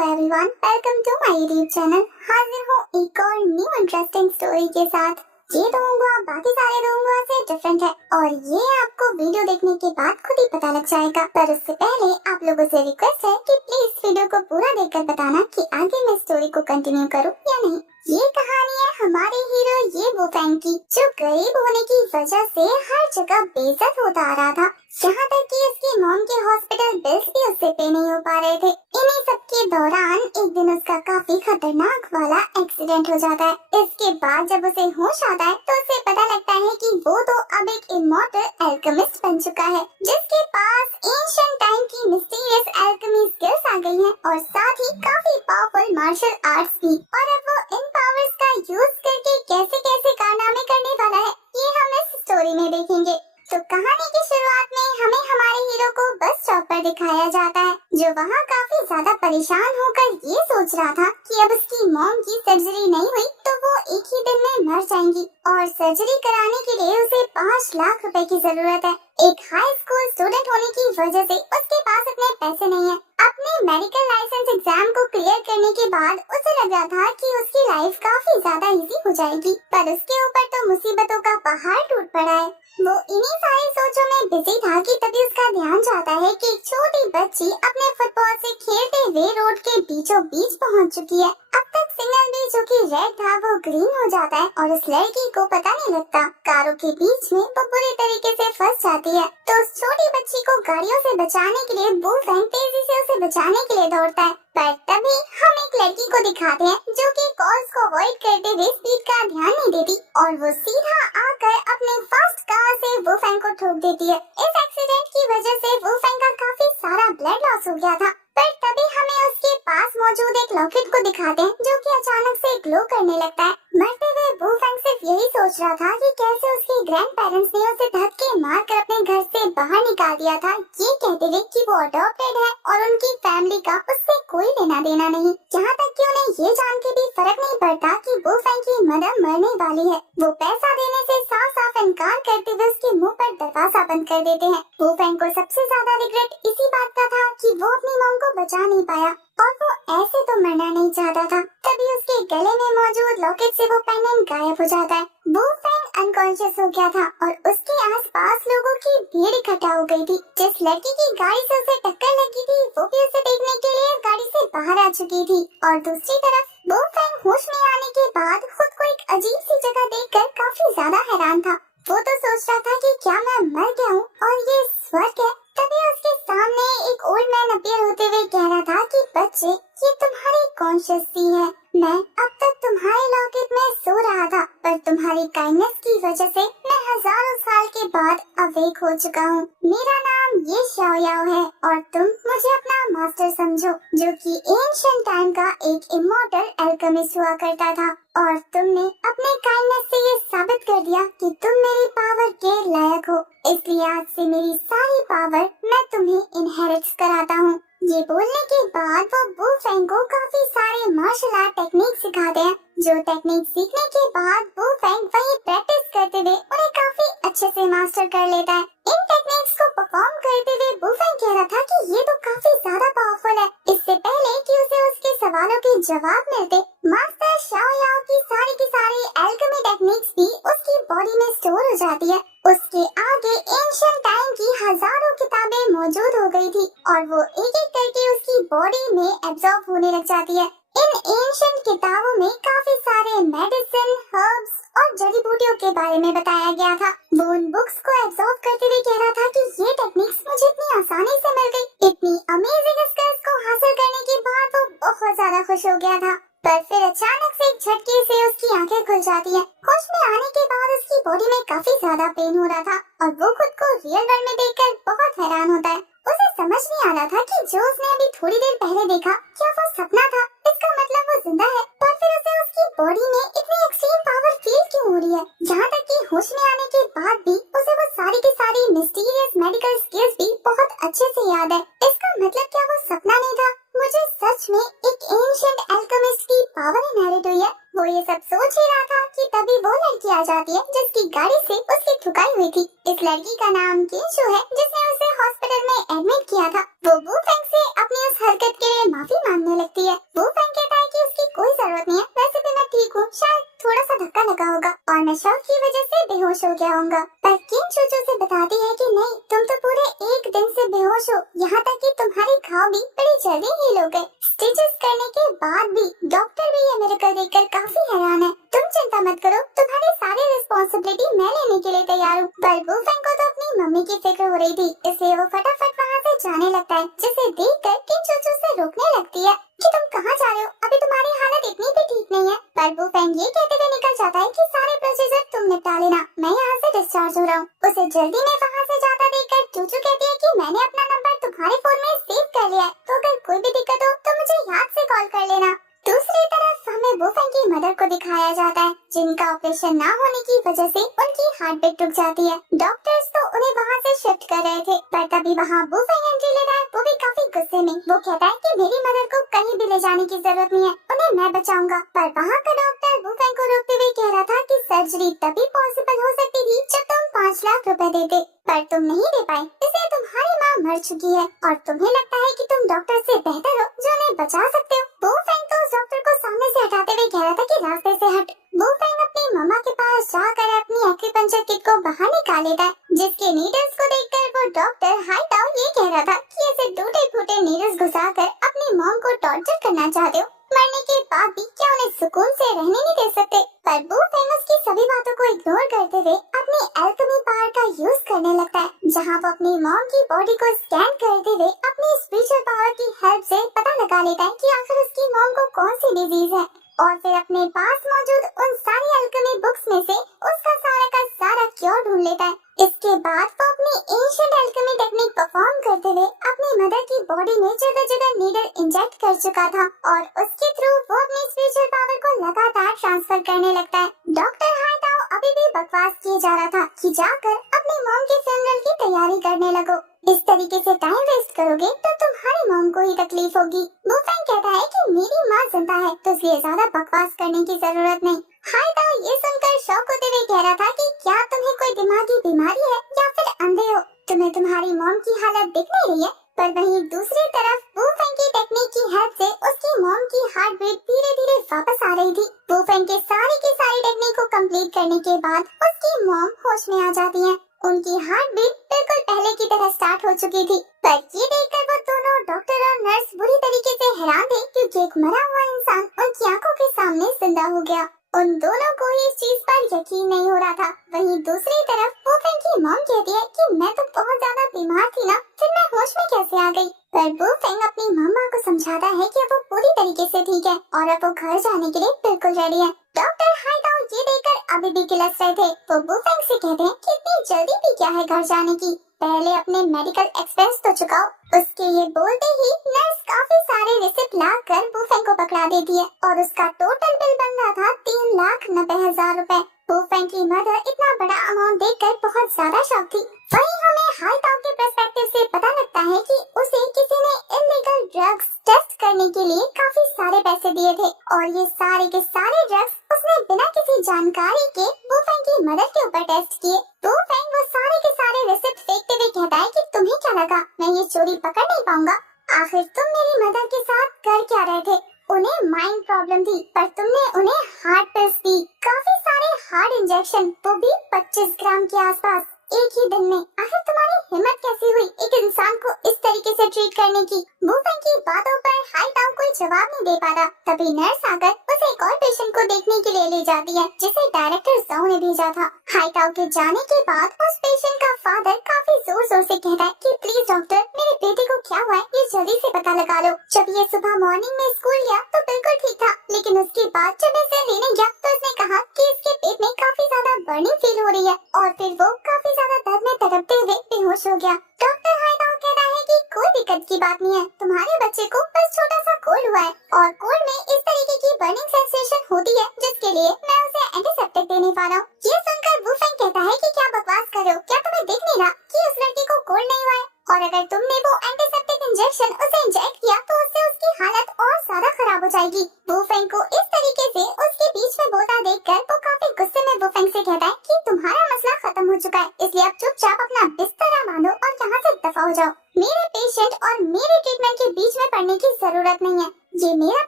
Everyone, welcome to my YouTube channel. हाजिर हूँ एक और न्यू इंटरेस्टिंग स्टोरी के साथ। ये दोंगुआ बाकी सारे दोंगुआ से डिफरेंट है और ये आपको वीडियो देखने के बाद खुद ही पता लग जाएगा। पर उससे पहले आप लोगों से रिक्वेस्ट है कि प्लीज वीडियो को पूरा देखकर बताना कि आगे मैं स्टोरी को कंटिन्यू करूँ या नहीं। ये कहानी है हमारे हीरो ये वुफेंग की, जो गरीब होने की वजह से हर जगह बेइज्जत होता आ रहा था। यहाँ तक कि उसकी मॉम के हॉस्पिटल बिल्स भी उससे पे नहीं हो पा रहे थे। इन्हीं सब के दौरान एक दिन उसका काफी खतरनाक वाला एक्सीडेंट हो जाता है। इसके बाद जब उसे होश आता है तो उसे पता लगता है कि वो तो अब एक इमॉर्टल एल्केमिस्ट बन चुका है, जिसके पास एंशिएंट टाइम की मिस्टीरियस एल्केमी स्किल्स आ गई हैं और साथ ही काफी पावरफुल मार्शल आर्ट्स भी। और अब वो इन पावर्स का यूज करके कैसे कैसे कारनामे करने वाला है, ये हम इस स्टोरी में देखेंगे। तो कहानी की शुरुआत में हमें हमारे हीरो को बस स्टॉप पर दिखाया जाता है, जो वहाँ काफी ज्यादा परेशान होकर ये सोच रहा था कि अब उसकी मॉम की सर्जरी नहीं हुई तो वो एक ही दिन में मर जाएंगी और सर्जरी कराने के लिए उसे 5 लाख रुपए की जरूरत है। एक हाई स्कूल स्टूडेंट होने की वजह से उसके पास इतने पैसे नहीं है। अपने मेडिकल लाइसेंस एग्जाम को क्लियर करने के बाद उसे लग रहा था कि उसकी लाइफ काफी ज्यादा इजी हो जाएगी, पर उसके ऊपर तो मुसीबतों का पहाड़ टूट पड़ा है। वो इन्हीं सारी सोचों में बिजी था कि तभी उसका ध्यान जाता है कि एक छोटी बच्ची अपने फुटबॉल से खेलते हुए रोड के बीचों बीच पहुंच चुकी है। अब तक सिग्नल भी जो कि रेड था वो ग्रीन हो जाता है और उस लड़की को पता नहीं लगता। कारों के बीच में वो बुरी तरीके से फंस जाती है, तो उस छोटी बच्ची को गाड़ियों से बचाने के लिए वुफेंग तेजी से उसे बचाने के लिए दौड़ता है। पर तभी हम एक लड़की को दिखाते हैं जो कि कॉल्स को अवॉइड करते हुए स्पीड का ध्यान नहीं देती और वो सीधा आकर अपने फास्ट कार से वुफेंग को ठोक देती है। इस एक्सीडेंट की वजह से वुफेंग का काफी सारा ब्लड लॉस हो गया था। पर तभी हमें उसके पास मौजूद एक लॉकेट को दिखाते हैं जो कि अचानक से ग्लो करने लगता है। मरते हुए वुफेंग सिर्फ यही सोच रहा था कि कैसे उसके ग्रैंड पेरेंट्स ने उसे धक्के मारकर अपने घर से बाहर निकाल दिया था, ये कहते हुए कि वो अडॉप्टेड है और उनकी फैमिली का उससे कोई लेना देना नहीं। यहाँ तक कि उन्हें ये जान के भी फर्क नहीं पड़ता कि वुफेंग की मदर मरने वाली है। वो पैसा देने से साफ साफ इनकार करते हुए उसके मुंह पर दरवाजा बंद कर देते हैं। वुफेंग को सबसे ज्यादा रिग्रेट इसी बात का था कि वो अपनी मॉम को बचा नहीं पाया और वो ऐसे तो मरना नहीं चाहता था। तभी उसके गले में मौजूद लॉकेट से वो पेंडेंट गायब हो जाता है। वुफेंग अनकॉन्शियस हो गया था और उसके आसपास लोगों की भीड़ इकट्ठा हो गई थी। जिस लड़की की गाड़ी से उसे टक्कर लगी थी वो भी उसे देखने के लिए गाड़ी से बाहर आ चुकी थी और दूसरी तरफ वुफेंग होश में आने के बाद खुद को एक अजीब सी जगह देखकर काफी ज्यादा हैरान था। वो तो सोच रहा था कि क्या मैं मर गया हूँ और ये स्वर्ग है। तभी उसके सामने एक ओल्ड मैन अपीयर होते हुए कह रहा था कि बच्चे, ये तुम्हारी कॉन्शियस सी है। मैं अब तक तुम्हारे लॉकेट में सो रहा था, पर तुम्हारी काइंडनेस की वजह से मैं हजारों साल के बाद अवेक हो चुका हूँ। मेरा नाम ये शाओ याओ है और तुम मुझे अपना मास्टर समझो, जो कि एंशिएंट टाइम का एक इमॉर्टल एल्केमिस्ट हुआ करता था। और तुमने अपने काइंडनेस से ये साबित कर दिया कि तुम मेरी पावर के लायक हो, इसलिए आज से मेरी सारी पावर मैं तुम्हें इनहेरिट कराता हूँ। ये बोलने के बाद वो वुफेंग को काफी सारे मार्शल आर्ट टेक्निक सिखाते हैं, जो टेक्निक सीखने के बाद वुफेंग वही प्रैक्टिस करते हुए उन्हें काफी अच्छे से मास्टर कर लेता है। इन टेक्निक्स को परफॉर्म करते हुए वुफेंग कह रहा था कि ये तो काफी ज्यादा पावरफुल है। इससे पहले कि उसे उसके सवालों के जवाब मिलते, मास्टर शाओ याओ की सारी एल्केमी टेक्निक्स भी उसकी बॉडी में स्टोर हो जाती है। उसके आगे एंशिएंट टाइम की हजारों किताबें मौजूद हो गई थी और वो एक एक करके उसकी बॉडी में एब्जॉर्ब होने लग जाती है। इन एंशिएंट किताबों में काफी सारे मेडिसिन, हर्ब्स और जड़ी बूटियों के बारे में बताया गया था। वो उन बुक्स को एब्जॉर्ब करते हुए कह रहा था कि ये टेक्निक्स मुझे इतनी आसानी से मिल गई। इतनी अमेजिंग स्किल्स को हासिल करने के बाद वो बहुत ज्यादा खुश हो गया था। पर फिर अचानक से एक झटके से उसकी आंखें खुल जाती हैं। होश में आने के बाद उसकी बॉडी में काफी ज्यादा पेन हो रहा था और वो खुद को रियल वर्ल्ड में देखकर बहुत हैरान होता है। उसे समझ नहीं आ रहा था कि जो उसने अभी थोड़ी देर पहले देखा क्या वो सपना था। इसका मतलब वो जिंदा है, पर फिर उसे उसकी बॉडी में इतनी एक्सट्रीम पावर फील क्यों हो रही है। यहाँ तक कि होश में आने के बाद भी उसे वो सारी की सारी मिस्टीरियस मेडिकल स्किल्स भी बहुत अच्छे से याद है। इसका मतलब क्या वो सपना नहीं था। मुझे सच में एक एंशिएंट एल्केमिस्ट की पावर इनहेरिट हुई है। वो ये सब सोच ही रहा था कि तभी वो लड़की आ जाती है जिसकी गाड़ी से उसकी ठुकाई हुई थी। इस लड़की का नाम किंशु है, जिसने उसे हॉस्पिटल में एडमिट किया था। वो वुफेंग से अपनी उस हरकत के लिए माफी मांगने लगती है। वो फैंग कहता है कि उसकी कोई जरूरत नहीं है, वैसे भी मैं ठीक हूँ, शायद थोड़ा सा धक्का लगा होगा और मैं शॉक की वजह से बेहोश हो गया होऊंगा। पर किंग चूचू से बताती है कि नहीं, तुम तो पूरे एक दिन से बेहोश हो, यहाँ तक कि तुम्हारे घाव भी बड़ी जल्दी हील हो गए। स्टिचेस करने के बाद भी डॉक्टर भी ये मिरेकल देखकर काफी हैरान है। तुम चिंता मत करो, तुम्हारी सारी रिस्पॉन्सिबिलिटी मैं लेने के लिए तैयार हूँ। पर वो फैंग को तो अपनी मम्मी की फिक्र हो रही थी, इसलिए वो फटाफट वहाँ से जाने लगता है, जिसे देखकर किंग चूचू से रोकने लगती है कि तुम कहाँ जा रहे हो, अभी तुम्हारी हालत इतनी भी ठीक नहीं है। पर वो फैंग ये कहते हुए निकल जाता है कि सारे प्रोसीजर तुम निपटा लेना, मैं यहाँ से डिस्चार्ज हो रहा हूँ। उसे जल्दी में वहाँ से जाता देखकर चूचू कहती है कि मैंने अपना नंबर तुम्हारे फोन में सेव कर लिया है, तो अगर कोई भी दिक्कत हो तो मुझे याद से कॉल कर लेना। दूसरी तरफ हमें वो फैंग की मदर को दिखाया जाता है, जिनका ऑपरेशन ना होने की वजह से उनकी हार्ट बीट रुक जाती है। डॉक्टर्स तो उन्हें वहाँ से शिफ्ट कर रहे थे, पर तभी वहाँ वो फैंग एंट्री लेता है, वो भी काफी गुस्से में। वो कहता है कि मेरी मदर को कहीं भी ले जाने की जरूरत नहीं है, उन्हें मैं बचाऊंगा। पर वहाँ का डॉक्टर वो फैंग को रोकते हुए कह रहा था कि सर्जरी तभी पॉसिबल हो सकती थी जब तुम 5 लाख रुपए देते, पर तुम नहीं दे पाए, इसलिए तुम्हारी माँ मर चुकी है और तुम्हें लगता है कि तुम डॉक्टर से बेहतर हो जो उन्हें बचा सकते हो। वो फैंग तो उस डॉक्टर को सामने से हटाते हुए कह रहा था कि रास्ते से हट। वो फैंग अपनी मम्मा के पास जाकर अपनी एक्यूपंक्चर किट को बाहर निकाल लेता है, जिसके नीडल्स को देखकर वो डॉक्टर हाइटाओ ये कह रहा था कि ऐसे टूटे फूटे नीडल्स घुसाकर अपनी मॉम को टॉर्चर करना चाहते हो, मरने के बाद भी क्या उन्हें सुकून से रहने नहीं दे सकते। पर वो फैंग उसकी सभी बातों को इग्नोर करते हुए अपनी एल्केमी पावर का यूज करने लगता है, जहाँ वो अपनी मॉम की बॉडी को स्कैन करते हुए अपनी स्पिरिचुअल पावर की हेल्प से पता लगा लेता है कि आखिर उसकी मॉम को कौन सी डिजीज है, और फिर अपने पास मौजूद उन सारी एल्केमी बुक्स में से उसका सारा का सारा क्योर ढूंढ लेता है। इसके बाद वो अपनी एंशिएंट एल्केमी टेक्निक परफॉर्म करते हुए अपनी मदर की बॉडी में जगह जगह नीडल इंजेक्ट कर चुका था, और उसके थ्रू वो अपनी स्पिरिचुअल पावर को लगातार ट्रांसफर करने लगता है। डॉक्टर हाइटाओ अभी भी बकवास किए जा रहा था कि जाकर अपनी मॉम के फ्यूनरल की तैयारी करने लगो, इस तरीके से टाइम वेस्ट करोगे तो तुम्हारी मॉम को ही तकलीफ होगी। वो फैंग कहता है कि मेरी माँ जिंदा है, तो इसलिए ज्यादा बकवास करने की जरूरत नहीं। हाइटाओ ये सुनकर शॉक होते हुए कह रहा था कि क्या तुम्हें कोई दिमागी बीमारी है या फिर अंधे हो, तुम्हें तुम्हारी मॉम की हालत दिख नहीं रही है। पर वहीं दूसरी तरफ वो फैंग की टेक्निक की हेल्प से उसकी मॉम की हार्ट बीट धीरे धीरे वापस आ रही थी। वो फैंग के सारी की सारी टेक्निक को कंप्लीट करने के बाद उसकी मॉम होश में आ जाती है। उनकी हार्ट बीट बिल्कुल पहले की तरह स्टार्ट हो चुकी थी। पर ये देखकर वो दोनों डॉक्टर और नर्स बुरी तरीके से हैरान थे, क्योंकि एक मरा हुआ इंसान उनकी आंखों के सामने जिंदा हो गया। उन दोनों को इस चीज पर यकीन नहीं हो रहा था। वहीं दूसरी तरफ वो फैंग की मॉम कहती है कि मैं तो बहुत ज्यादा बीमार थी ना, फिर मैं होश में कैसे आ गई। पर वो फैंग अपनी मम्मा को समझाता है कि अब वो पूरी तरीके से ठीक है और अब वो घर जाने के लिए बिल्कुल रेडी है। डॉक्टर हाइटाओ ये देखकर अभी भी किलस रहे थे। वो फैंग से कहते हैं कि इतनी जल्दी भी क्या है घर जाने की, पहले अपने मेडिकल एक्सपेंस तो चुकाओ। उसके ये बोलते ही नर्स काफी सारे रिसिप्ट लाकर वो फैंग को पकड़ा देती है, और उसका टोटल बिल बन रहा था 3,90,000 रुपए। वो फैंग की मदर इतना बड़ा अमाउंट देखकर बहुत ज्यादा शॉक थी। वहीं हमें हाइटाओ के पर्सपेक्टिव से पता लगता है कि उसे किसी ने इल्लीगल ड्रग्स टेस्ट करने के लिए काफी सारे पैसे दिए थे, और ये सारे के सारे ड्रग्स उसने बिना किसी जानकारी के वो फैंग की मदर के ऊपर टेस्ट किए। वो फैंग वो सारे के सारे रिसिप्ट फेंकते हुए कहता है कि तुम्हें क्या लगा मैं ये चोरी पकड़ नहीं पाऊंगा, आखिर तुम मेरी मदर के साथ कर क्या रहे थे। उन्हें माइंड प्रॉब्लम थी, पर तुमने उन्हें हार्ट पिल्स दी, काफी सारे हार्ट इंजेक्शन, वो भी 25 ग्राम के आसपास एक ही दिन में। आखिर तुम्हारी हिम्मत कैसी हुई एक इंसान को इस तरीके से ट्रीट करने की। वो फैंग की बातों पर हाइटाओ कोई जवाब नहीं दे पाता। तभी नर्स आकर उसे एक और पेशेंट को देखने के लिए ले जाती है, जिसे डायरेक्टर ज़ाओ ने भेजा था। हाइटाओ के जाने के बाद उस पेशेंट का फादर काफी जोर जोर से कहता है कि प्लीज डॉक्टर, मेरे बेटे को क्या हुआ है ये जल्दी से पता लगा लो। जब ये सुबह मॉर्निंग में स्कूल गया तो बिल्कुल ठीक था, लेकिन उसके बाद जब इसे लेने गया तो इसने कहा कि इसके पेट में काफी ज्यादा बर्निंग फील हो रही है, और फिर वो काफी ज्यादा दर्द में तड़पते हुए बेहोश हो गया। डॉक्टर हाइटाओ कहता है कि कोई दिक्कत की बात नहीं है, तुम्हारे बच्चे को बस छोटा सा कोल्ड हुआ है, और कोल्ड में इस तरीके की बर्निंग सेंसेशन होती है जिसके लिए मैं उसे एंटीसेप्टिक देने वाला हूँ। ये सुनकर वो फैंग कहता है कि क्या बकवास कर रहे हो, क्या तुम्हें दिख नहीं रहा कि उस लड़की को कोल्ड नहीं हुआ है, और अगर तुमने वो एंटीसेप्टिक इंजेक्शन उसे इंजेक्ट किया तो उससे उसकी हालत और ज्यादा खराब हो जाएगी। वो फैंग को इस तरीके से उसके बीच में बोलता देखकर वो काफी गुस्से में वो फैंग से कहता है कि तुम्हारा मसला खत्म हो चुका है, इसलिए अब चुपचाप अपना बिस्तर बांधो और यहाँ से दफा हो जाओ। मेरे पेशेंट और मेरे ट्रीटमेंट के बीच में पड़ने की जरूरत नहीं है। ये मेरा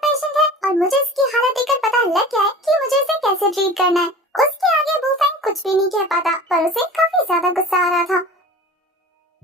पेशेंट है और मुझे इसकी हालत देखकर पता लग गया है कि मुझे इसे कैसे ट्रीट करना है। उसके आगे वुफेंग कुछ भी नहीं कह पाता, पर उसे काफी ज्यादा गुस्सा आ रहा था।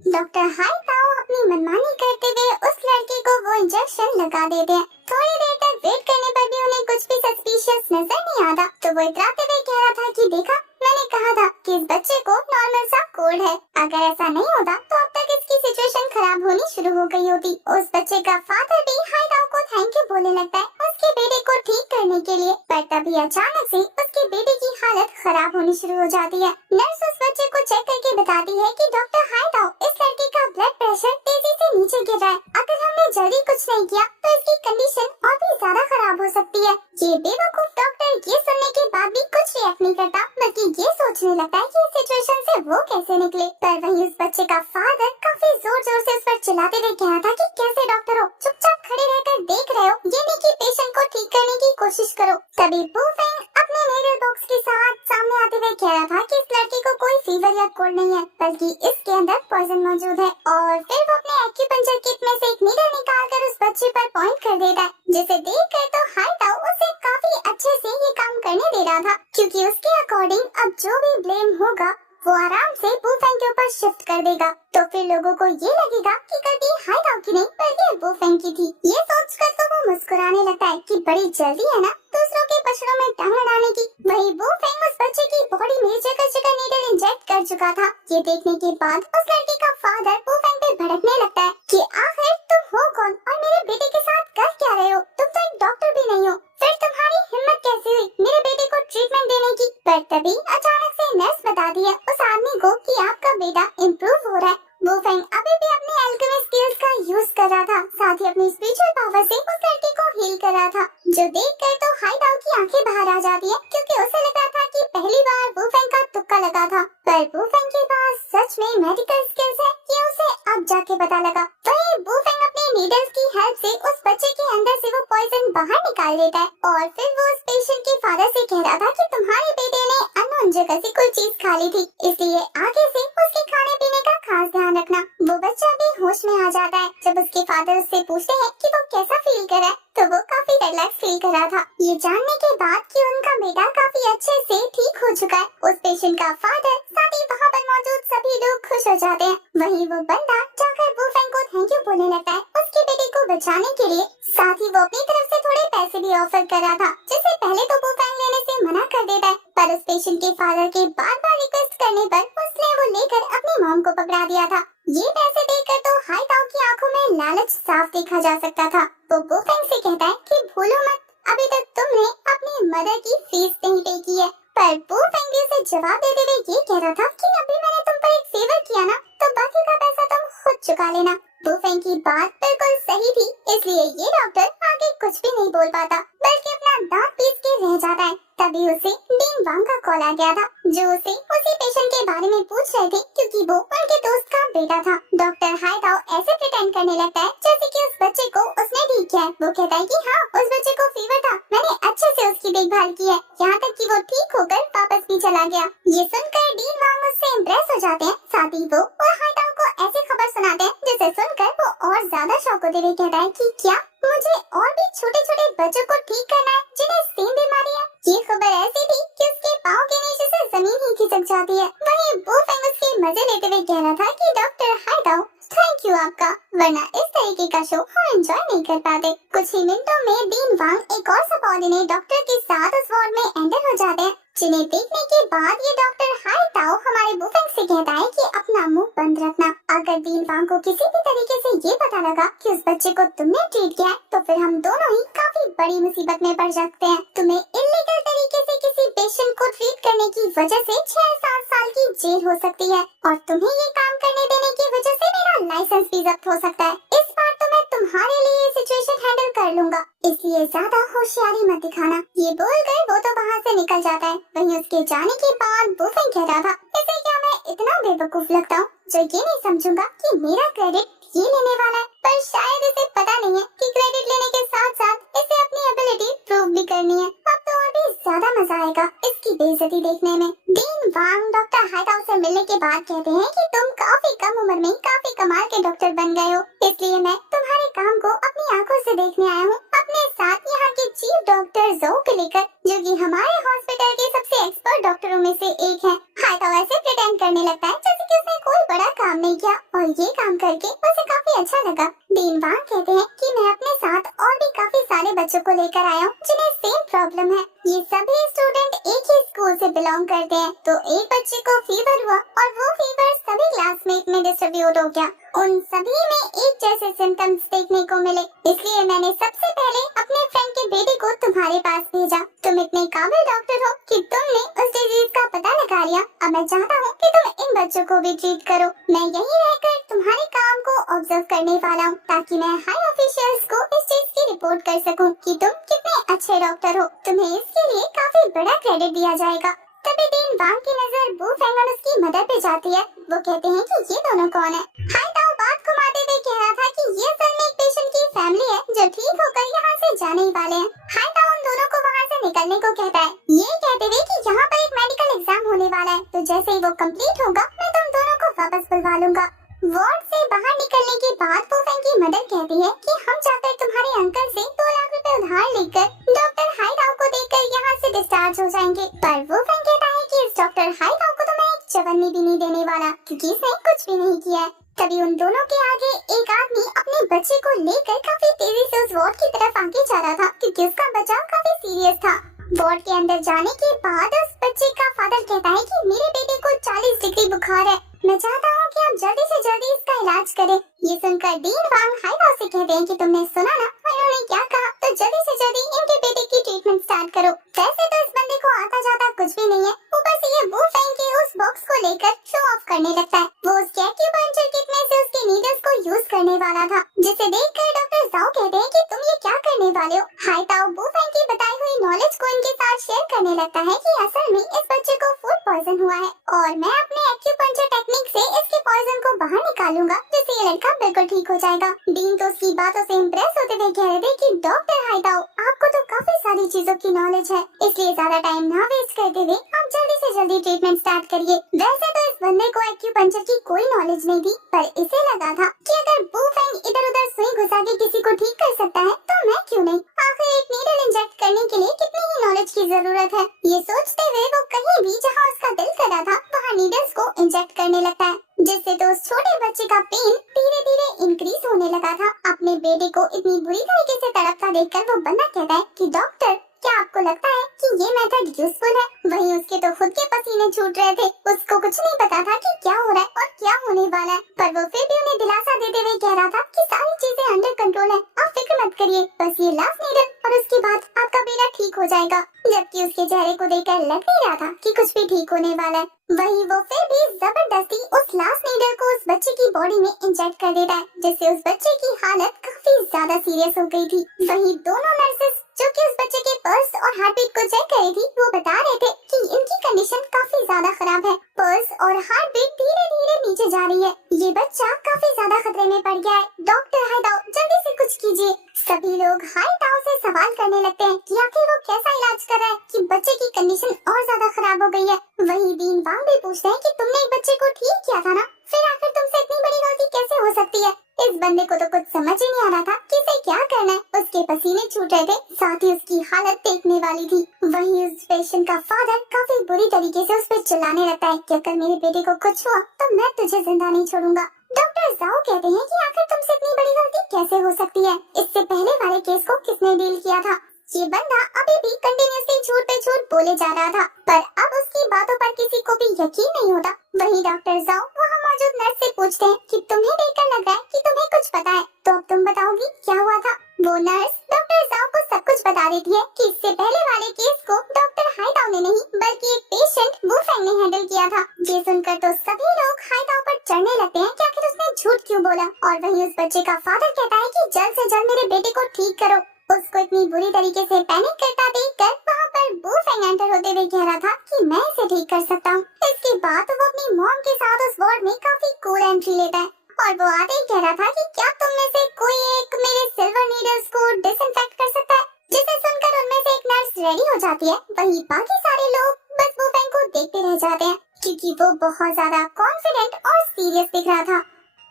डॉक्टर हाइताओ अपनी मनमानी करते हुए उस लड़के को वो इंजेक्शन लगा देते हैं। थोड़ी देर तक वेट करने पर भी उन्हें कुछ भी सस्पिशियस नजर नहीं आता, तो वो इतराते हुए कह रहा था कि देखा, मैंने कहा था कि इस बच्चे को नॉर्मल सा कोल्ड है। अगर ऐसा नहीं होता तो अब तक इसकी सिचुएशन खराब होनी शुरू हो गई होती। उस बच्चे का फादर भी हाइताओ को थैंक यू बोलने लगता है उसके बेटे को ठीक करने के लिए, पर तभी अचानक से उसके बेटे की हालत खराब होनी शुरू हो जाती है। नर्स उस बच्चे को चेक करके बताती है कि डॉक्टर हाइताओ, इस लड़के का ब्लड प्रेशर तेजी से नीचे गिर रहा है। अगर हमने जल्दी कुछ नहीं किया तो इसकी कंडीशन और भी ज्यादा खराब हो सकती है। ये बेवकूफ डॉक्टर ये सुनने के बाद भी कुछ रिएक्ट नहीं करता, बल्कि ये सोचने लगता है कि इस सिचुएशन से वो कैसे निकले। पर वहीं उस बच्चे का फादर काफी जोर जोर से उस पर चिल्लाते हुए कह रहा था कि कैसे डॉक्टर हो, चुपचाप खड़े रहकर देख रहे हो, ये नहीं कि पेशेंट को ठीक करने की कोशिश करो। तभी वुफेंग अपने नीडल बॉक्स के साथ सामने आते हुए कह रहा था कि इस लड़के को कोई फीवर या कोल्ड नहीं है, बल्कि इसके अंदर पॉइजन मौजूद है। और फिर वो अपने एक्यूपंक्चर किट में से एक नीडल निकालकर उस बच्चे पर पॉइंट कर देता है, जिसे देखकर तो हाइताओ उसे काफी अच्छे से ये काम करने दे रहा था, क्योंकि उसके अकॉर्डिंग अब जो भी ब्लेम होगा वो आराम से वुफेंग के ऊपर शिफ्ट कर देगा। तो फिर लोगों को ये लगेगा कि गलती हाइताओ की नहीं बल्कि वुफेंग की थी। ये सोचकर तो वो मुस्कुराने लगता है कि बड़ी जल्दी है ना दूसरों के बछड़ों में टांग अड़ाने की। वही वुफेंग उस बच्चे की बॉडी में जगह नीडल इंजेक्ट कर चुका था। ये देखने के बाद उस लड़के का फादर वुफेंग पे भड़कने लगता है कि आखिर तुम हो कौन और मेरे बेटे के साथ कर क्या रहे हो? तुम तो एक डॉक्टर भी नहीं हो, फिर तुम्हारी हिम्मत कैसे हुई मेरे बेटे को ट्रीटमेंट देने की? पर तभी अचानक से नर्स बताती है उस आदमी को कि आपका बेटा इम्प्रूव हो रहा है। वुफेंग अभी भी अपने एल्केमी स्किल्स का यूज कर रहा था, साथ ही अपनी स्पिरिचुअल पावर से उस लड़के को हील कर रहा था, जो देखकर तो हाइताओ की आंखें बाहर आ जाती है, क्योंकि उसे लगा था कि पहली बार वुफेंग का तुक्का लगा था। पर वुफेंग के पास सच में मेडिकल स्किल्स है ये उसे अब जाके पता लगा। वही वुफेंग अपने नीडल्स की हेल्प से उस बच्चे के अंदर से वो पॉइजन बाहर निकाल देता है, और फिर वो उस पेशेंट के फादर से कह रहा था कि तुम्हारे बेटे ने अननोन जगह से कोई चीज खा ली थी, इसलिए आगे से उसके खाने पीने का खास ध्यान रखना। वो बच्चा भी होश में आ जाता है जब उसके फादर उससे पूछते हैं कि वो कैसा फील कर रहा है, तो वो काफी रिलैक्स फील कर रहा था, ये जानने के बाद कि उनका बेटा काफी अच्छे से ठीक हो चुका है। उस पेशेंट का फादर साथ ही वहाँ पर मौजूद सभी लोग खुश हो जाते हैं। वहीं वो बंदा जाकर वुफेंग को थैंक यू बोलने लगता है उसके बेटे को बचाने के लिए, साथ ही वो अपनी तरफ से थोड़े पैसे भी ऑफर कर रहा था, जिसे पहले तो वुफेंग लेने से मना कर देता है, पर उस पेशेंट के फादर के बार-बार रिक्वेस्ट करने पर उसने वो लेकर अपनी मॉम को पकड़ा दिया था। ये पैसे देकर तो हाइताओ की आंखों में लालच साफ देखा जा सकता था। वो वुफेंग से कहता है कि भूलो मत, अभी तक तुमने अपनी मदर की फीस नहीं पे की है। पर वुफेंग से जवाब देते हुए ये कह रहा था कि अभी मैंने तुम पर एक फेवर किया ना, तो बाकी का पैसा तुम खुद चुका लेना। वुफेंग की बात बिल्कुल सही थी, इसलिए ये डॉक्टर आगे कुछ भी नहीं बोल पाता, बल्कि अपना दांत पीस के रह जाता है। तभी उसे डीन वांग का कॉल आ गया था, जो उसे उसी पेशेंट के बारे में पूछ रहे थे, क्योंकि वो उनके दोस्त का बेटा था। डॉक्टर हाइताओ ऐसे प्रिटेंड करने लगता है जैसे कि उस बच्चे को उसने ठीक किया है। वो कहता है कि हाँ, उस बच्चे को फीवर था, मैंने अच्छे से उसकी देखभाल की है, यहाँ तक कि वो ठीक होकर वापस भी चला गया। ये सुनकर डीन वांग उससे इम्प्रेस हो जाते हैं, साथ ही वो और हाइताओ को ऐसी खबर सुनाते हैं जिसे सुनकर वो और ज्यादा शौक होते हुए कहता है कि क्या मुझे और भी छोटे छोटे बच्चों को ठीक करना है जिन्हें सेम बीमारी है? ये खबर ऐसी थी कि उसके पाँव के नीचे से जमीन ही खिसक जाती है। वहीं वुफेंग उसके मजे लेते हुए कह रहा था कि डॉक्टर हाइताओ थैंक यू आपका, वरना इस तरीके का शो हम एंजॉय नहीं कर पाते। कुछ ही मिनटों में डीन वांग एक और सबऑर्डिनेट डॉक्टर के साथ उस वार्ड में एंटर हो जाते हैं, जिन्हें देखने के बाद ये डॉक्टर हाइताओ हमारे वुफेंग से कहता है कि अपना मुंह बंद रखना। अगर डीन वांग को किसी भी तरीके से ये पता लगा कि उस बच्चे को तुमने ट्रीट किया है, तो फिर हम दोनों ही काफी बड़ी मुसीबत में पड़ सकते हैं। तुम्हें इल्लीगल तरीके से किसी पेशेंट को ट्रीट करने की वजह से 6-7 साल की जेल हो सकती है, और तुम्हें ये काम करने देने की वजह से मेरा लाइसेंस भी जब्त हो सकता है। इस बार तो मैं तुम्हारे लिए ये सिचुएशन हैंडल कर लूंगा, इसलिए ज्यादा होशियारी मत दिखाना। ये बोलकर वो तो वहाँ से निकल जाता है। वहीं उसके जाने के बाद वुफेंग कह रहा था, इसे क्या मैं इतना बेवकूफ लगता हूँ जो ये नहीं समझूंगा कि मेरा क्रेडिट ये लेने वाला है? पर शायद इसे पता नहीं है कि क्रेडिट लेने के साथ साथ इसे अपनी एबिलिटी प्रूव भी करनी है। अब तो और भी ज्यादा मजा आएगा इसकी बेइज्जती देखने में। डीन वांग डॉक्टर हाइताओ से मिलने के बाद कहते हैं कि तुम काफी कम उम्र में काफी कमाल के डॉक्टर बन गए हो, इसलिए मैं तुम्हारे काम को अपनी आंखों से देखने आया हूँ। अपने साथ यहाँ के चीफ डॉक्टर जो को लेकर, जो कि हमारे हॉस्पिटल के सबसे एक्सपर्ट डॉक्टरों में से एक है। हाइताओ ऐसे प्रिटेंड करने लगता है जैसे कि उसने कोई बड़ा काम नहीं किया और ये काम करके उसे काफी अच्छा लगा। डीन वांग कहते हैं कि मैं अपने साथ और भी काफी सारे बच्चों को लेकर आया हूँ जिन्हें सेम प्रॉब्लम है। ये सभी स्टूडेंट एक ही स्कूल से बिलोंग करते हैं। तो एक बच्चे को फीवर हुआ और वो फीवर सभी क्लासमेट में डिस्ट्रीब्यूट हो गया। उन सभी में एक जैसे सिम्टम्स देखने को मिले, इसलिए मैंने सबसे पहले अपने फ्रेंड के बेटे को तुम्हारे पास भेजा। तुम इतने काबिल डॉक्टर हो कि तुमने उस डिजीज का पता लगा लिया। अब मैं चाहता हूँ कि तुम इन बच्चों को भी ट्रीट करो। मैं यहीं रहकर तुम्हारे काम को ऑब्जर्व करने वाला हूँ ताकि मैं हाई ऑफिशियल्स को इस चीज की रिपोर्ट कर सकूँ कि तुम कितने अच्छे डॉक्टर हो। तुम्हें इसके लिए काफी बड़ा क्रेडिट दिया जाएगा। तभी डीन वांग की नजर बू फेंग और उसकी मदर पे जाती है। वो कहते हैं कि ये दोनों कौन है। हाइताओ बात घुमाते हुए कह रहा था कि ये असल में एक पेशेंट की फैमिली है जो ठीक होकर यहाँ से जाने ही वाले हैं। हाइताओ उन दोनों को वहाँ से निकलने को कहता है, ये कहते हुए कि यहाँ पर एक मेडिकल एग्जाम होने वाला है, तो जैसे ही वो कंप्लीट होगा मैं तुम दोनों को वापस बुलवा लूंगा। वार्ड से बाहर निकलने के बाद बू फेंग की मदर कहती है कि हम जाकर तुम्हारे अंकल से 2 लाख रुपए उधार लेकर डॉक्टर हाइताओ को देकर यहाँ से डिस्चार्ज हो जाएंगे। पर वो फेंग कहता है कि इस डॉक्टर हाइताओ को तो मैं एक चवन्नी भी नहीं देने वाला, क्योंकि इसने कुछ भी नहीं किया है। तभी उन दोनों के आगे एक आदमी अपने बच्चे को लेकर काफी तेजी से उस वार्ड की तरफ आगे जा रहा था, क्योंकि उसका बचाव काफी सीरियस था। वार्ड के अंदर जाने के बाद उस बच्चे का फादर कहता है कि मेरे बेटे को 40 डिग्री बुखार है, मैं चाहता हूँ कि आप जल्दी से जल्दी इसका इलाज करें। ये सुनकर डीन वांग हाइताओ से कहते हैं कि तुमने सुना ना उन्होंने क्या कहा, तो जल्दी से जल्दी इनके बेटे की ट्रीटमेंट स्टार्ट करो। वैसे तो इस बंदे को आता जाता कुछ भी नहीं है, ऊपर से ये बू फेंग के उस बॉक्स को लेकर शो ऑफ करने लगता है। वो उस एक्यूपंक्चर किट में से उसके नीडल्स को यूज करने वाला था, जिसे देखकर डॉक्टर जाओ कहते हैं कि तुम ये क्या करने वाले हो। हाइताओ बू फेंग की बताई हुई नॉलेज को इनके साथ शेयर करने लगता है कि असल में इस बच्चे को फूड पॉइजन हुआ है और मैं अपने एक्यूपंक्चर टेक्निक से इसके पॉइजन को बाहर निकालूंगा, जिससे ये लड़का बिल्कुल ठीक हो जाएगा। डीन तो उसकी बातों से इम्प्रेस होते हुए कह रहे थे कि डॉक्टर हाइताओ आपको तो काफी सारी चीजों की नॉलेज है, इसलिए ज्यादा टाइम ना वेस्ट करते हुए आप जल्दी से जल्दी ट्रीटमेंट स्टार्ट करिए। वैसे तो इस बंदे को एक्यूपंक्चर की कोई नॉलेज नहीं थी, पर इसे लगा था कि अगर बू फेंग इधर उधर सुई घुसा के किसी को ठीक कर सकता है तो मैं क्यों नहीं। आखिर एक नीडल इंजेक्ट करने के लिए कितनी ही नॉलेज की जरूरत है। ये सोचते हुए वो कहीं भी जहाँ उसका दिल कर रहा था वहाँ नीडल्स को इंजेक्ट करने लगता है, जिससे तो उस छोटे बच्चे का पेन धीरे धीरे इंक्रीज होने लगा था। अपने बेटे को इतनी बुरी तरीके से तड़पता देखकर वो बंदा कहता है कि डॉक्टर क्या आपको लगता है कि ये मेथड यूजफुल है। वहीं उसके तो खुद के पसीने छूट रहे थे, उसको कुछ नहीं पता था कि क्या हो रहा है और क्या होने वाला है, पर वो फिर भी उन्हें दिलासा देते हुए कह रहा था कि सारी चीजें अंडर कंट्रोल है, आप फिक्र मत करिए, बस ये लास्ट नीडल और उसके बाद आपका बेटा ठीक हो जाएगा। जबकि उसके चेहरे को देखकर लग नहीं रहा था कि कुछ भी ठीक होने वाला है। वहीं वो फिर भी जबरदस्ती उस लास्ट नीडल को उस बच्चे की बॉडी में इंजेक्ट कर देता है, जिससे उस बच्चे की हालत काफी ज्यादा सीरियस हो गई थी। वहीं दोनों नर्सेस जो कि उस बच्चे के पल्स और हार्ट बीट को चेक कर रही थी, वो बता रहे थे कि इनकी कंडीशन काफी ज्यादा खराब है, पल्स और हार्ट बीट धीरे धीरे नीचे जा रही है, ये बच्चा काफी ज्यादा खतरे में पड़ गया है। डॉक्टर हाइताओ जल्दी से कुछ कीजिए। सभी लोग हाइताओ से सवाल करने लगते हैं कि आखिर वो कैसा इलाज कर रहा है कि बच्चे की कंडीशन और ज्यादा खराब हो गई है। वहीं डीन वांग भी पूछते हैं कि तुमने एक बच्चे को ठीक किया था ना, फिर आखिर तुमसे इतनी बड़ी गलती कैसे हो सकती है। इस बंदे को तो कुछ समझ ही नहीं आ रहा था कि इसे क्या करना है। उसके पसीने छूट रहे थे, साथ ही उसकी हालत देखने वाली थी। वहीं उस पेशेंट का फादर काफी बुरी तरीके से उस पर चिल्लाने लगता है कि अगर मेरे बेटे को कुछ हुआ तो मैं तुझे जिंदा नहीं छोड़ूंगा। डॉक्टर जाओ कहते हैं कि आखिर तुमसे इतनी बड़ी गलती कैसे हो सकती है, इससे पहले वाले केस को किसने डील किया था। ये बंदा अभी भी कंटिन्यूअसली झूठ पे झूठ बोले जा रहा था, पर अब उसकी बातों पर किसी को भी यकीन नहीं होता। वहीं डॉक्टर जाओ वहाँ मौजूद नर्स से पूछते हैं कि तुम्हें देखकर लग रहा है कि तुम्हें कुछ पता है, तो अब तुम बताओगी क्या हुआ था। वो नर्स डॉक्टर जाओ को सब कुछ बता देती है कि इससे पहले वाले केस को डॉक्टर हाइताओ ने नहीं बल्कि एक पेशेंट बू फेंग ने हैंडल किया था। ये सुनकर तो सभी लोग हाइताओ पर चढ़ने लगते हैं कि आखिर उसने झूठ क्यों बोला। और वहीं उस बच्चे का फादर कहता है कि जल्द से जल्द मेरे बेटे को ठीक करो। उसको इतनी बुरी तरीके से पैनिक करता देखकर वहाँ पर बू फेंग एंटर होते हुए कह रहा था कि मैं इसे ठीक कर सकता हूँ। इसके बाद वो अपनी मॉम के साथ उस वार्ड में काफी कूल एंट्री लेता है और वो आते ही कह रहा था कि क्या तुम में से कोई एक मेरे सिल्वर नीडल्स को डिसइंफेक्ट कर सकता है, जिसे सुनकर उनमें से एक नर्स रेडी हो जाती है। वहीं बाकी सारे लोग बस बू फेंग को देखते रह जाते हैं। क्योंकि वो बहुत ज्यादा कॉन्फिडेंट और सीरियस दिख रहा था।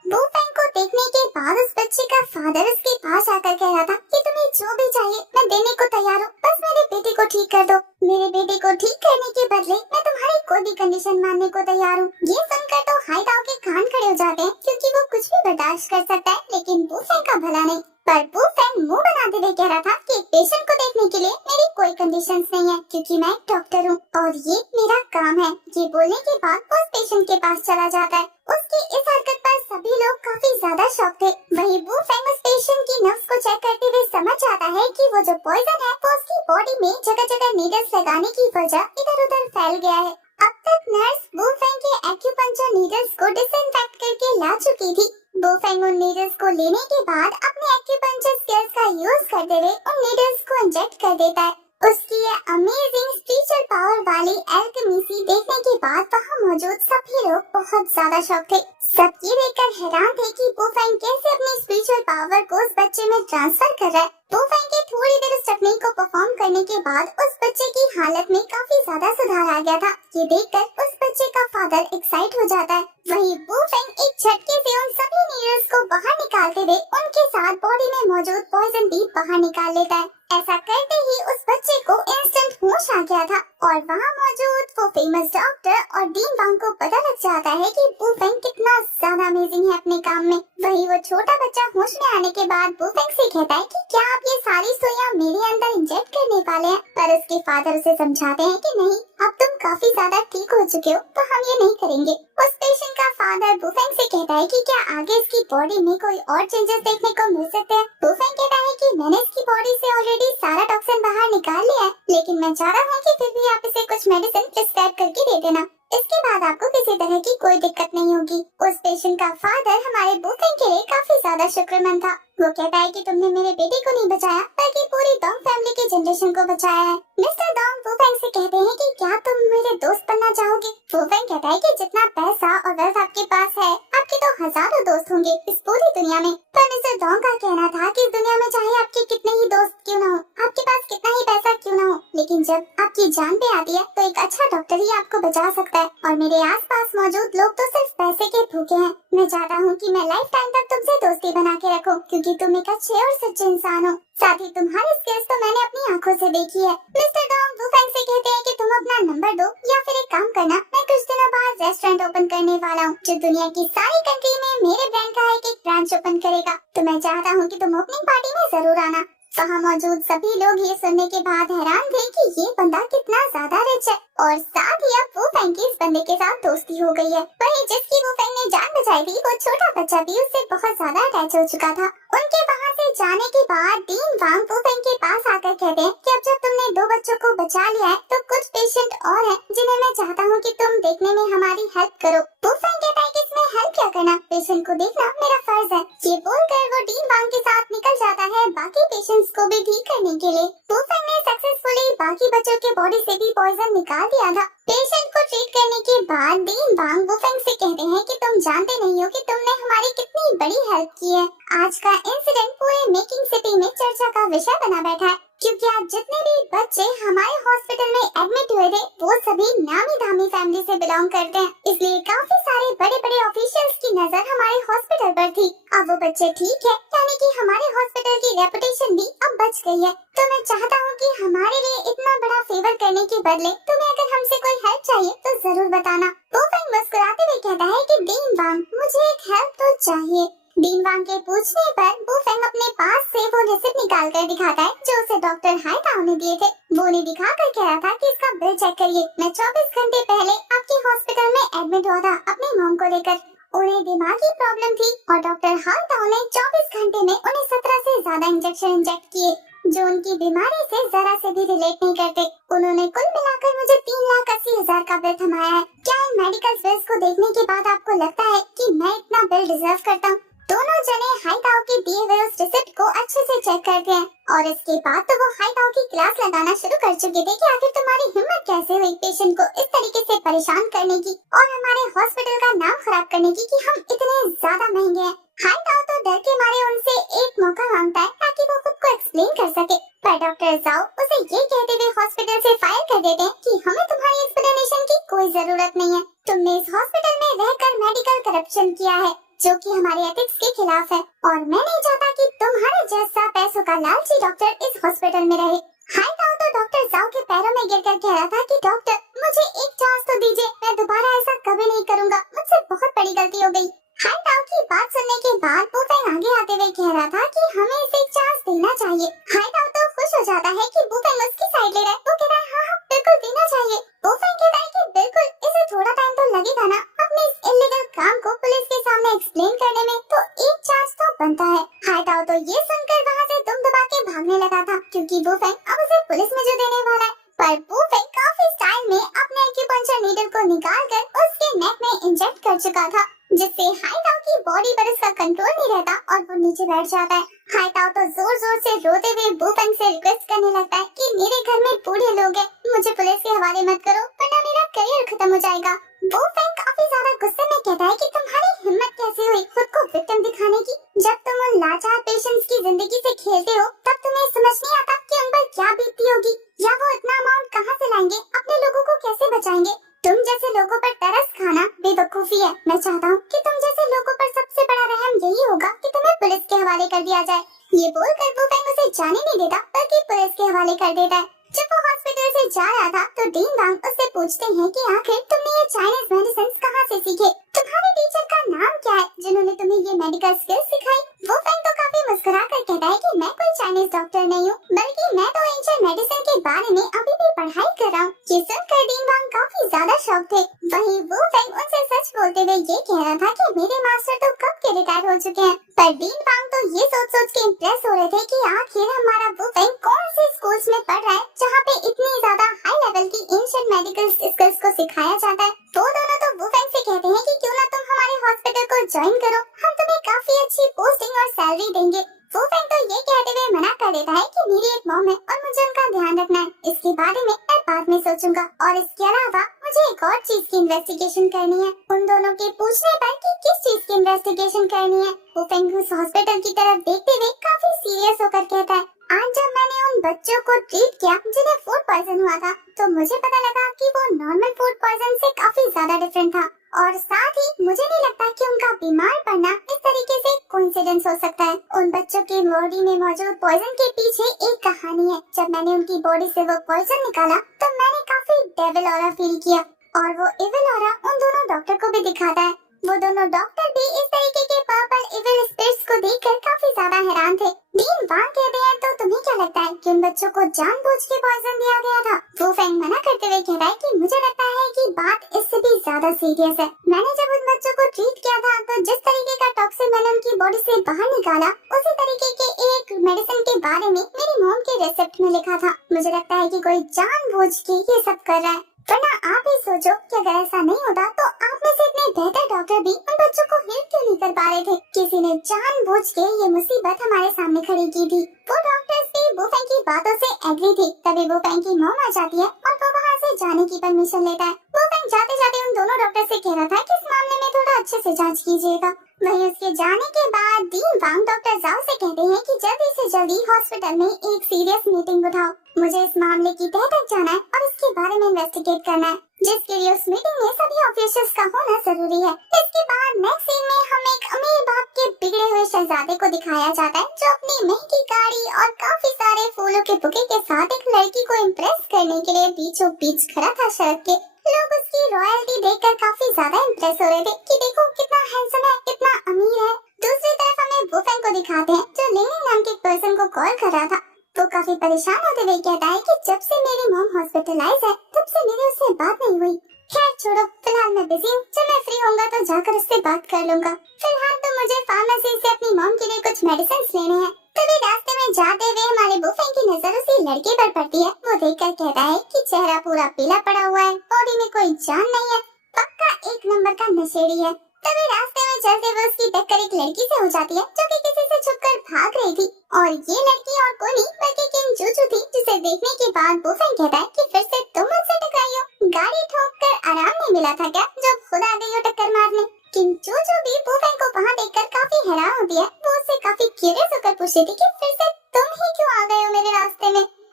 वो फैंग को देखने के बाद उस बच्चे का फादर उसके पास आकर कह रहा था कि तुम्हें जो भी चाहिए मैं देने को तैयार हूँ, बस मेरे बेटे को ठीक कर दो। मेरे बेटे को ठीक करने के बदले मैं तुम्हारी कोई भी कंडीशन मानने को तैयार हूँ। ये सुनकर तो हाईताओ के कान खड़े हो जाते हैं, क्योंकि वो कुछ भी बर्दाश्त कर सकता है, लेकिन वो फैंग का भला नहीं। पर वो फैंग मुंह बनाते हुए कह रहा था कि एक पेशेंट को देखने के लिए मेरी कोई कंडीशंस नहीं है, क्योंकि मैं एक डॉक्टर हूँ और ये मेरा काम है। ये बोलने के बाद वो उस पेशेंट के पास चला जाता है। उसकी इस हरकत पर सभी लोग काफी ज्यादा शॉक थे। वही वो फैंग उस पेशेंट की नब्ज को चेक करते हुए समझ आता है कि वो जो पॉइजन है वो उसकी बॉडी में जगह जगह नीडल्स लगाने की वजह इधर उधर फैल गया है। अब तक नर्स वो फैंग के एक्यूपंक्चर नीडल्स को डिसइंफेक्ट करके ला चुकी थी। वो फैंग उन नीडल्स को लेने के बाद अपने एक्यूपंक्चर स्किल्स का यूज करते हुए उन नीडल्स को इंजेक्ट कर देता है। उसकी ये अमेजिंग स्पिरिचुअल पावर वाली एल्केमी देखने के बाद वहाँ मौजूद सभी लोग बहुत ज्यादा शॉक थे। सब ये देखकर हैरान थे कि वो फैंग कैसे अपनी स्पिरिचुअल पावर को उस बच्चे में ट्रांसफर कर रहा है। वो फैंग के थोड़ी देर उस टेक्निक को परफॉर्म करने के बाद उस बच्चे की हालत में काफी ज्यादा सुधार आ गया था। ये देखकर उस बच्चे का फादर एक्साइट हो जाता है। वही वो फैंग एक झटके से उन सभी नीडल्स को बाहर निकालते हुए उनके साथ बॉडी में मौजूद पॉइजन भी बाहर निकाल लेता है। ऐसा करते ही उस बच्चे को इंस्टेंट होश आ गया था और वहाँ मौजूद वो फेमस डॉक्टर और डीन वांग को पता लग जाता है कि वो फैंग कितना ज्यादा अमेजिंग है अपने काम में। वही वो छोटा बच्चा होश में आने के बाद वो फैंग से कहता है कि क्या आप ये सारी सुइयां मेरे अंदर इंजेक्ट करने वाले हैं? पर उसके फादर उसे समझाते हैं कि नहीं, अब तुम काफी ज्यादा ठीक हो चुके हो, तो हम ये नहीं करेंगे। उस पेशेंट का फादर बुफेंग से कहता है कि क्या आगे इसकी बॉडी में कोई और चेंजेस देखने को मिल सकते हैं? बुफेंग कहता है कि मैंने इसकी बॉडी से ऑलरेडी सारा टॉक्सिन बाहर निकाल लिया है, लेकिन मैं चाह रहा हूँ कि फिर भी आप इसे कुछ मेडिसिन प्रिस्क्राइब करके दे देना। इसके बाद आपको किसी तरह की कोई दिक्कत नहीं होगी। उस पेशेंट का फादर हमारे बुफेंग के लिए काफी ज्यादा शुक्रमंद था। वो कहता है कि तुमने मेरे बेटे को नहीं बचाया, बल्कि पूरी डोंग फैमिली की जनरेशन को बचाया है। मिस्टर डोंग बुफेंग से कहते हैं कि क्या तुम मेरे दोस्त बनना चाहोगे? बुफेंग कहता है कि जितना पैसा और वेल्थ आपके पास है, आपके तो हजारों दोस्त होंगे इस पूरी दुनिया में। पर मिस्टर डोंग का कहना था कि इस दुनिया में चाहे आपके कितने ही दोस्त क्यों न हो, आपके पास कितना ही पैसा क्यों न हो, लेकिन जब आपकी जान पे आती है तो एक अच्छा डॉक्टर ही आपको बचा सकता है। और मेरे आसपास मौजूद लोग तो सिर्फ पैसे के भूखे हैं। मैं चाहता हूँ कि मैं लाइफ टाइम तक तुमसे दोस्ती बना के रखूं, क्योंकि तुम एक अच्छे और सच्चे इंसान हो। साथ ही तुम्हारी स्किल्स तो मैंने अपनी आंखों से देखी है। मिस्टर डोंग बुफेंग से कहते हैं कि तुम अपना नंबर दो, या फिर एक काम करना, मैं कुछ दिनों बाद रेस्टोरेंट ओपन करने वाला हूँ जो दुनिया की सारी कंट्री में मेरे ब्रांड का एक ब्रांच ओपन करेगा। तो मैं चाहता हूँ कि तुम ओपनिंग पार्टी में जरूर आना। वहाँ मौजूद सभी लोग ये सुनने के बाद हैरान थे कि ये बंदा कितना ज्यादा रिच है, और साथ ही अब बुफेंग की इस बंदे के साथ दोस्ती हो गई है। वहीं जिसकी बुफेंग ने जान बचाई थी, वो छोटा बच्चा भी उससे बहुत ज्यादा अटैच हो चुका था। उनके वहाँ से जाने के बाद डीन वांग बुफेंग के पास आकर कहते हैं कि अब जब तुमने 2 बच्चों को बचा लिया है, तो कुछ पेशेंट और हैं जिन्हें मैं चाहता हूँ कि तुम देखने में हमारी हेल्प करो। बुफेंग कहता है कि इसमें हेल्प क्या करना, पेशेंट को देखना मेरा फर्ज है। ये बोलकर वो डीन वांग के साथ निकल जाता है बाकी पेशेंट्स को भी ठीक करने के लिए। बुफेंग ने सक्सेसफुली बाकी बच्चों के बॉडी से भी पॉइजन निकाल दिया था। पेशेंट को ट्रीट करने के बाद डीन वांग बुफेंग से कहते हैं कि तुम जानते नहीं हो कि तुमने हमारी कितनी बड़ी हेल्प की है। आज का इंसिडेंट पूरे मेकिंग सिटी में चर्चा का विषय बना बैठा है, क्योंकि आज जितने भी बच्चे हमारे हॉस्पिटल में एडमिट हुए थे, वो सभी नामी दामी फैमिली से बिलोंग करते हैं। इसलिए काफी सारे बड़े बड़े ऑफिशियल्स की नजर हमारे हॉस्पिटल पर थी। अब वो बच्चे ठीक है, यानी कि हमारे हॉस्पिटल की रेपुटेशन भी अब बच गई है। तो मैं चाहता हूँ कि हमारे लिए इतना बड़ा फेवर करने के बदले तुम्हें अगर हमसे कोई हेल्प चाहिए तो जरूर बताना। बुफेंग मुस्कुराते हुए कहता है कि डीन वांग, मुझे एक हेल्प तो चाहिए। डीन वांग के पूछने पर बुफेंग अपने पास से वो रिसिप्ट निकाल कर दिखाता है जो उसे डॉक्टर हाईताओ ने दिए थे। वो उन्हें दिखाकर कह रहा था कि इसका बिल चेक करिए, मैं 24 घंटे पहले आपके हॉस्पिटल में एडमिट हुआ था अपनी मॉम को लेकर। उन्हें दिमागी प्रॉब्लम थी और डॉक्टर हाईताओ ने 24 घंटे में उन्हें 17 से ज्यादा इंजेक्शन इंजेक्ट किए, जो उनकी बीमारी से जरा से भी रिलेट नहीं करते। उन्होंने कुल मिलाकर मुझे 3,80,000 का बिल थमाया है। क्या इन मेडिकल बिल्स को देखने के बाद आपको लगता है कि मैं इतना बिल डिजर्व करता हूँ? दोनों जने हाईताओ के दिए हुए उस रिसिप्ट को अच्छे से चेक करते हैं, और इसके बाद तो वो हाईताओ की क्लास लगाना शुरू कर चुके थे कि आखिर तुम्हारी हिम्मत कैसे हुई पेशेंट को इस तरीके से परेशान करने की और हमारे हॉस्पिटल का नाम खराब करने की कि हम इतने ज्यादा महंगे हैं। हाईताओ तो डर के मारे उनसे एक मौका मांगता है ताकि वो खुद को एक्सप्लेन कर सके, पर डॉक्टर जाओ उसे ये कहते हुए हॉस्पिटल से फायर कर देते हैं कि हमें तुम्हारी एक्सप्लेनेशन की कोई जरूरत नहीं है। तुमने इस हॉस्पिटल में रहकर मेडिकल करप्शन किया है, जो कि हमारे एथिक्स के खिलाफ है, और मैं नहीं चाहता कि तुम्हारे जैसा पैसों का लालची डॉक्टर इस हॉस्पिटल में रहे। हाय ताऊ तो डॉक्टर जाओ के पैरों में गिरकर कह रहा था कि डॉक्टर मुझे एक चांस तो दीजिए, मैं दोबारा ऐसा कभी नहीं करूँगा, मुझसे बहुत बड़ी गलती हो गई। हाय ताऊ की बात सुनने के बाद बुफेंग आगे आते हुए कह रहा था कि हमें इसे एक चांस देना चाहिए। हाय ताऊ तो खुश हो जाता है कि बुफेंग उसकी साइड ले रहा है। वो कह रहा है हाँ बिल्कुल देना चाहिए। बुफेंग कहता है कि बिल्कुल, इसे थोड़ा टाइम तो लगेगा ना अपने इस इल्लीगल काम को पुलिस के सामने एक्सप्लेन करने में, तो एक चांस तो बनता है। हाय ताऊ तो ये सुनकर वहाँ से दुम दबा के भागने लगा था, क्योंकि बुफेंग अब उसे पुलिस में जो देने वाला है। पर बुफेंग काफी स्टाइल में अपने एक्यूपंक्चर नीडल को निकालकर उसके नेक में इंजेक्ट कर चुका था, जिससे हाय ताऊ की बॉडी पर उसका कंट्रोल नहीं रहता और वो नीचे बैठ जाता है। हाय ताऊ तो जोर जोर से रोते हुए बुफेंग से रिक्वेस्ट करने लगता है कि मेरे घर में बूढ़े लोग हैं, मुझे पुलिस के हवाले मत करो वरना मेरा करियर खत्म हो जाएगा। बुफेंग काफी ज्यादा गुस्से में कहता है कि तुम्हारी हिम्मत कैसे हुई खुद को विक्टिम दिखाने की? जब तुम उन लाचार पेशेंट्स की जिंदगी से खेलते हो तब तुम्हें समझ नहीं आता कि उन पर क्या बीतती होगी, या वो इतना अमाउंट कहाँ से लाएंगे, अपने लोगों को कैसे बचाएंगे। तुम जैसे लोगों पर तरस खाना बेवकूफी है। मैं चाहता हूँ कि तुम जैसे लोगों पर सबसे बड़ा रहम यही होगा कि तुम्हें पुलिस के हवाले कर दिया जाए। ये बोलकर बुफेंग उसे जाने नहीं देता बल्कि पुलिस के हवाले कर देता है। जब वो हॉस्पिटल से जा रहा था तो डीन वांग उससे पूछते हैं कि आखिर तुमने ये चाइनीज मेडिसिन कहाँ से सीखे? तुम्हारे टीचर का नाम क्या है जिन्होंने तुम्हें ये मेडिकल स्किल्स सिखाई? बुफेंग तो काफी मुस्कुरा कर कहता है कि मैं कोई चाइनीज डॉक्टर नहीं हूँ, बल्कि मैं तो एंशिएंट मेडिसिन के बारे में अभी भी पढ़ाई कर रहा हूँ। ये सुनकर डीन वांग काफी ज्यादा शॉक थे। वहीं बुफेंग उनसे सच बोलते हुए ये कह रहा था कि मेरे मास्टर तो कब के रिटायर हो चुके हैं। पर डीन वांग तो ये सोच सोच के इम्प्रेस हो रहे थे कि आखिर हमारा बुफेंग कौन से स्कूल्स में पढ़ रहा है जहाँ पे इतनी ज्यादा हाई लेवल की एंशिएंट मेडिकल स्किल्स को सिखाया जाता है। वो दोनों तो बुफेंग से कहते हैं कि क्यों ना तुम हमारे हॉस्पिटल को ज्वाइन करो, हम तुम्हें काफी अच्छी पोस्टिंग और सैलरी देंगे। बुफेंग तो ये कहते हुए मना कर देता है कि मेरी एक मॉम है और मुझे उनका ध्यान रखना है, इसके बारे में मैं बाद में सोचूंगा, और इसके अलावा मुझे एक और चीज की इन्वेस्टिगेशन करनी है। उन दोनों के पूछने पर कि किस चीज की इन्वेस्टिगेशन करनी है, बुफेंग उस हॉस्पिटल की तरफ देखते हुए काफी सीरियस होकर कहता है, आज जब मैंने उन बच्चों को ट्रीट किया जिन्हें फूड पॉइजन हुआ था, तो मुझे पता लगा कि वो नॉर्मल फूड पॉइजन से काफी ज्यादा डिफरेंट था, और साथ ही मुझे नहीं लगता कि उनका बीमार पड़ना इस तरीके से कोइंसिडेंस हो सकता है। उन बच्चों की बॉडी में मौजूद पॉइजन के पीछे एक कहानी है। जब मैंने उनकी बॉडी से वो पॉइजन निकाला तो मैंने काफी डेविल ऑरा फील किया, और वो इविल ऑरा उन दोनों डॉक्टर को भी दिखाता है। वो दोनों डॉक्टर भी इस तरीके के पर्पल इविल स्पिरिट्स को देखकर काफी ज्यादा हैरान थे। डीन वांग कहते हैं, तो तुम्हें क्या लगता है कि उन बच्चों को जानबूझ के पॉइजन दिया गया था? बुफेंग मना करते हुए कहता है कि मुझे लगता है कि बात इससे भी ज्यादा सीरियस है। मैंने जब उन बच्चों को ट्रीट किया था तो जिस तरीके का टॉक्सिन मैंने उनकी बॉडी से बाहर निकाला, उसी तरीके के एक मेडिसिन के बारे में मेरी मॉम के रेसिप्ट में लिखा था। मुझे लगता है कि कोई जानबूझ के ये सब कर रहा है, वरना आप ही सोचो कि अगर ऐसा नहीं होता तो आप में से इतने बेहतर डॉक्टर भी उन बच्चों को हेल्प क्यों नहीं कर पा रहे थे? किसी ने जानबूझ के ये मुसीबत हमारे सामने खड़ी की थी। वो डॉक्टर्स भी बुफेंग की बातों से एग्री थे। तभी बुफेंग की मॉम आ जाती है और वो वहाँ से जाने की परमिशन लेता है। बुफेंग जाते जाते उन दोनों डॉक्टर से कह रहा था कि इस मामले में थोड़ा अच्छे से जाँच कीजिएगा। वहीं उसके जाने के बाद डीन वांग डॉक्टर जाओ से कहते हैं कि जल्दी से जल्दी हॉस्पिटल में एक सीरियस मीटिंग बुलाओ, मुझे इस मामले की तह तक जाना है और इसके बारे में इन्वेस्टिगेट करना है, जिसके लिए उस मीटिंग में सभी ऑफिशियल्स का होना जरूरी है। इसके बाद नेक्स्ट सीन में हमें एक अमीर बाप के बिगड़े हुए शहजादे को दिखाया जाता है, जो अपनी महंगी गाड़ी और काफी सारे फूलों के बुके के साथ एक लड़की को इम्प्रेस करने के लिए बीचों बीच खड़ा था सड़क के। लोग उसकी रॉयल्टी देखकर काफी ज्यादा इम्प्रेस हो रहे थे कि देखो कितना हैंडसम है, कितना अमीर है। दूसरी तरफ हमें बुफेंग को दिखाते हैं, जो लिंग नाम के पर्सन को कॉल कर रहा था। वो काफी परेशान होते हुए कहता है कि जब से मेरी मॉम हॉस्पिटलाइज है तब से मेरी उससे बात नहीं हुई। खैर छोड़ो, फिलहाल मैं बिजी हूँ, जब मैं फ्री होऊंगा तो जाकर उससे बात कर लूंगा। फिलहाल तो मुझे फार्मेसी से अपनी मॉम के लिए कुछ मेडिसिन लेने हैं। तभी रास्ते में जाते हुए हमारे बुफेंग की नजर उसी लड़के पर पड़ती है। वो देखकर कहता है कि चेहरा पूरा पीला पड़ा हुआ है, बॉडी में कोई जान नहीं है, पक्का एक नंबर का नशेड़ी है। तभी रास्ते में चलते हुए उसकी टक्कर एक लड़की से हो जाती है, जो कि किसी से छुपकर भाग रही थी, और ये लड़की और कोई नहीं बल्कि किम जूजू थी, जिसे देखने के बाद बुफेंग कहता है कि फिर से तुम मुझसे टकराई हो, गाड़ी ठोक कर आराम नहीं मिला था क्या जब खुद आ गई हो टक्कर मारने? किम जूजू भी बुफेंग को वहाँ देखकर काफी हैरान होती है। वो उससे काफी क्यूरियस होकर पूछती थी कि फिर से तुम ही क्यों आ गए हो मेरे रास्ते में?